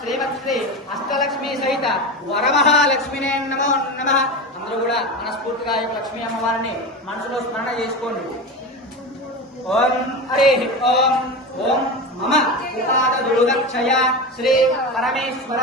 శ్రీమత్శ్రీ అష్టలక్ష్మి సహిత వరమహాలక్ష్మినే నమో నమ. అందరూ కూడా మనస్ఫూర్తిగా ఈ యొక్క లక్ష్మీ అమ్మవారిని మనసులో స్మరణ చేసుకోండి. ఓం హరి ఓం ఓం మమ ఉపాద దుర్గక్షయ శ్రీ పరమేశ్వర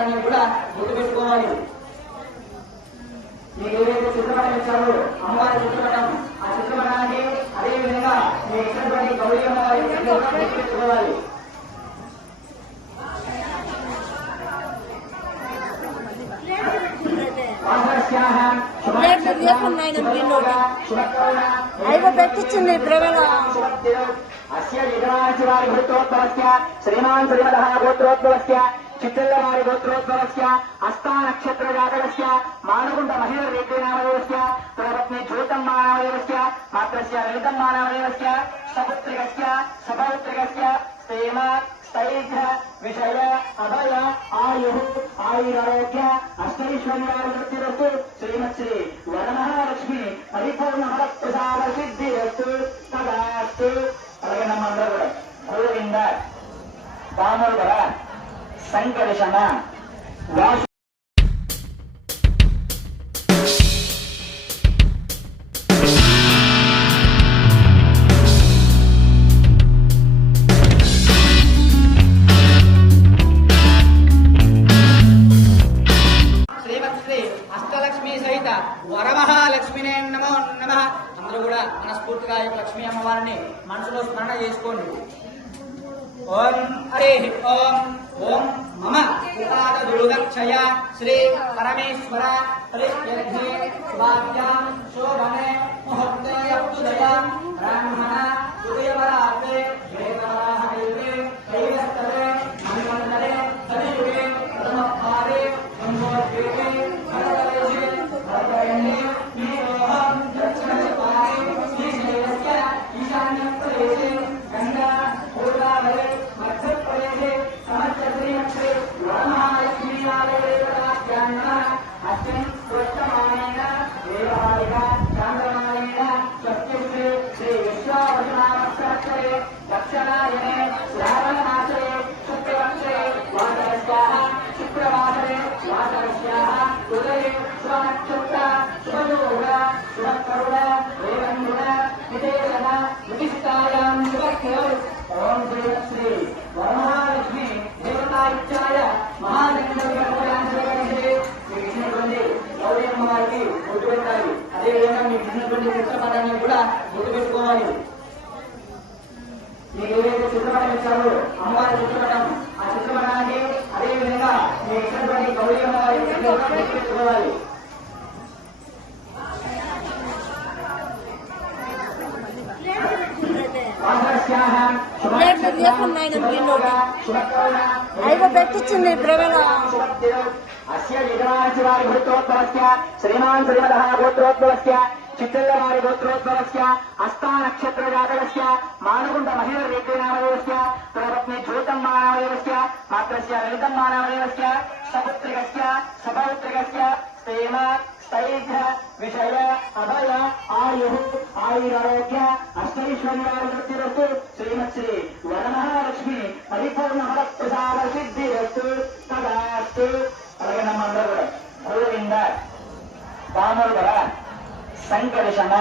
ఇచ్చినటువంటి చిత్రపటాన్ని కూడా గుర్తు పెట్టుకోవాలి మీకు ఏదైతే చిత్రపటం ఇచ్చారో అమ్మవారి చిత్రపటం ఆ చిత్రపటానికి అదేవిధంగా మీకు ఇచ్చినటువంటి గౌరీ అమ్మవారి గుర్తు పెట్టుకోవాలి ప్లేట్లు తీసుకున్నాయి పిల్లోడు అయ్యో పెట్టించింది ప్రవేళ అస్య విగ్రహాంశివారి భూతోద్భవస్య శ్రీమాన్ శ్రీమదః గోత్రోద్భవస్య చిత్తల్లవారి గోత్రోద్భవస్య అస్తా నక్షత్ర జాతకస్య మానగుండ మహిళ రెడ్డి నామదేవస్య తదపత్ని జ్యోతమ్మ నామదేవస్య మాత్రస్య లలితమ్మ నామదేవస్య సపుత్రికస్య సపౌత్రికస్య స్థేమ స్థైర్య విషయ అభయ ఆయు ఆయురారోగ్య అష్టైశ్వర్యాభివృద్ధిరస్తు శ్రీమత్శ్రీ వరమహాలక్ష్మి పరిపూర్ణ ప్రసాద సిద్ధిరస్తు తదాస్తు. సంకర్షణ వాసు శ్రీమత్శ్రీ సహిత వరమహాలక్ష్మినే నమో నమ. అందరూ కూడా మనస్ఫూర్తిగా ఈ యొక్క లక్ష్మీ అమ్మవారిని మనసులో స్మరణ చేసుకోండి. ఓం హరి ఓం ओम मम प्रसाददुर्गक्षय श्री परमेश्वरा परिष्यध्ये स्वाभ्यां शोभने मुहूर्ते अप्युदय వాసరస్యాः ఉదయే స్వనక్షత్ర శుభయోగ శుభకరుణ విదేశన విశిష్టాయాం శుభఖ్యో ఓం శ్రీ శ్రీ వరమహాలక్ష్మి ఇచ్చినటువంటి అదేవిధంగా మీకు ఇచ్చినటువంటి చిత్రపటాన్ని కూడా మీకు ఏదైతే చిత్రపటం ఇచ్చారో అమ్మవారి చిత్రపటం ఆ చిత్రపటానికి అదేవిధంగా మీకు ఇచ్చినటువంటి గౌరీ అమ్మవారి పెట్టించింది ప్రవేళ శ్రీమాన్ శ్రీమద గోత్రోద్భవస్య చిత్తల్లవారి గోత్రోద్భవస్య హస్తా నక్షత్ర జాతకస్య మానగుండ మహిళ రేఖ నామదేవస్య ಮಾತ್ರ ಲಲಿತ ಮಾನವೇವ ಸಪುತ್ರಿಕ ಸಪೌತ್ರಿಕ ಸೇಮ ಸ್ಥೈಧ್ಯ ವಿಷಯ ಅಭಯ ಆಯು ಆಯುರಾರೋಗ್ಯ ಅಷ್ಟೈಶ್ವರ್ಯಾವೃತ್ತಿರತ್ತು ಶ್ರೀಮತ್ಸಿ ವರಮಹಾಲಕ್ಷ್ಮಿ ಪರಿಪೂರ್ಣ ಪ್ರಸಾರ ಸಿದ್ಧಿರತ್ತು ಸದಾಸ್ತು ಅದರ ನಮ್ಮ ಅಂದರು ಭೂವಿಂದ ಬಾಮರ್ವರ ಸಂಕರ್ಷಣ